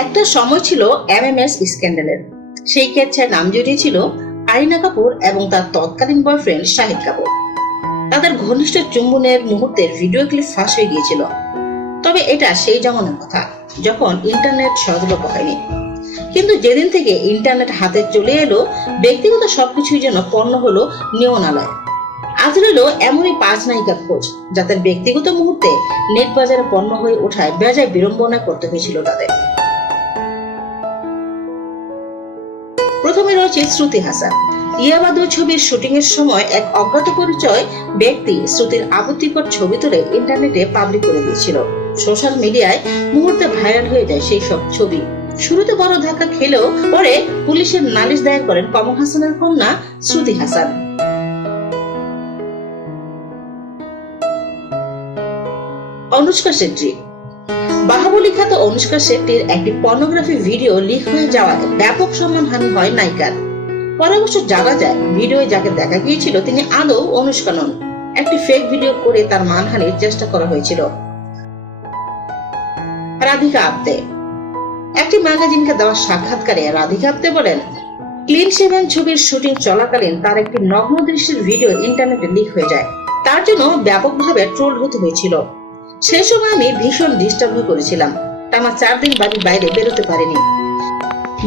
একটা সময় ছিল এমএমএস স্ক্যান্ডালের। সেই কেচ্ছায় নাম জড়িয়েছিল কারিনা কাপুর এবং তার তৎকালীন বয়ফ্রেন্ড শাহিদ কাপুর। তাদের ঘনিষ্ঠ চুম্বনের মুহূর্তের ভিডিও ক্লিপ ফাঁস হয়ে গিয়েছিল। তবে এটা সেই জমানার কথা যখন ইন্টারনেট সহজলভ্য হয়নি। কিন্তু যেদিন থেকে ইন্টারনেট হাতে চলে এলো, ব্যক্তিগত সবকিছুই যেন পণ্য হলো নিয়নালয়। আজ রইল এমনই 5 নায়িকার খোঁজ যাদের ব্যক্তিগত মুহূর্তে নেট বাজারে পণ্য হয়ে ওঠায় বেজায় বিড়ম্বনা করতে হয়েছিল তাদের। প্রথমে রয়েছে শ্রুতি হাসান। ইয়াবাদু ছবির শুটিং এর সময় এক অজ্ঞাত পরিচয় ব্যক্তি শ্রুতির আপত্তিকর ছবি তুলে ইন্টারনেটে পাবলিক করে দিয়েছিল। সোশ্যাল মিডিয়ায় মুহূর্তে ভাইরাল হয়ে যায় সেই সব ছবি। শুরুতে বড় ধাক্কা খেলেও পরে পুলিশের নালিশ দায়ের করেন কমল হাসানের কন্যা শ্রুতি হাসান। অনুষ্কা শেট্টি। বাহুবলী খ্যাত অনুষ্কা শেট্টির একটি পর্নোগ্রাফি ভিডিও লিক হয়ে যাওয়ায় ব্যাপক সম্মানহানি হয় নায়িকার। পরে অবশ্য জানা যায় ভিডিওয়ে যাকে দেখা গিয়েছিল তিনি আদৌ অনুষ্কা নন। একটি ফেক ভিডিও করে তার মানহানির চেষ্টা করা হয়েছিল। রাধিকা আপ্তে। একটি ম্যাগাজিনকে দেওয়া সাক্ষাৎকারে রাধিকা আপ্তে বলেন, ক্লিন শেভেন ছবির শুটিং চলাকালীন তার একটি নগ্ন দৃশ্যের ভিডিও ইন্টারনেটে লিক হয়ে যায়। তার জন্য ব্যাপকভাবে ট্রোল হতে হয়েছিল। সেই সময় আমি ভীষণ ডিস্টার্ব হয়ে পড়েছিলাম। টানা 4 দিন বাড়ির বাইরে বেরোতে পারিনি।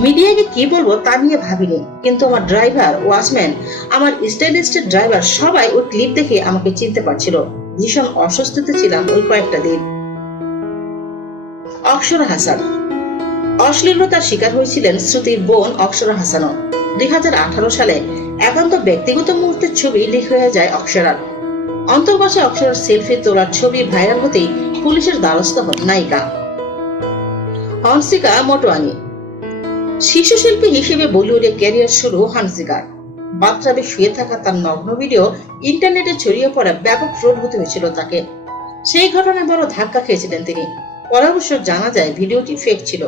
মিডিয়াকে কি বলবো তা নিয়ে ভাবিনি, কিন্তু আমার ড্রাইভার, ওয়াচম্যান, আমার স্টাইলিস্টের ড্রাইভার সবাই ওই ক্লিপ দেখে আমাকে চিনতে পারছিল। ভীষণ অস্বস্তিতে ছিলাম ওই কয়েকটা দিন। অক্ষরা হাসান। অশ্লীলতার শিকার হয়েছিলেন শ্রুতির বোন অক্ষরা হাসানও। 2018 সালে একান্ত ব্যক্তিগত মুহূর্তের ছবি লিক হয়ে যায় অক্ষরার। অন্তর্বাসে অক্ষরার সেলফি তোলার ছবি ভাইরাল হতেই পুলিশের দ্বারস্থ হন নায়িকা। হংসিকা মোটওয়ানি। শিশু শিল্পী হিসেবে বলিউডে ক্যারিয়ার শুরু হংসিকার। বাথটাবে শুয়ে থাকা তার নগ্ন ভিডিও ইন্টারনেটে ছড়িয়ে পড়া ব্যাপক ট্রোল হতে হয়েছিল তাকে। সেই ঘটনায় বড় ধাক্কা খেয়েছিলেন তিনি। পরে অবশ্য জানা যায় ভিডিওটি ফেক ছিল।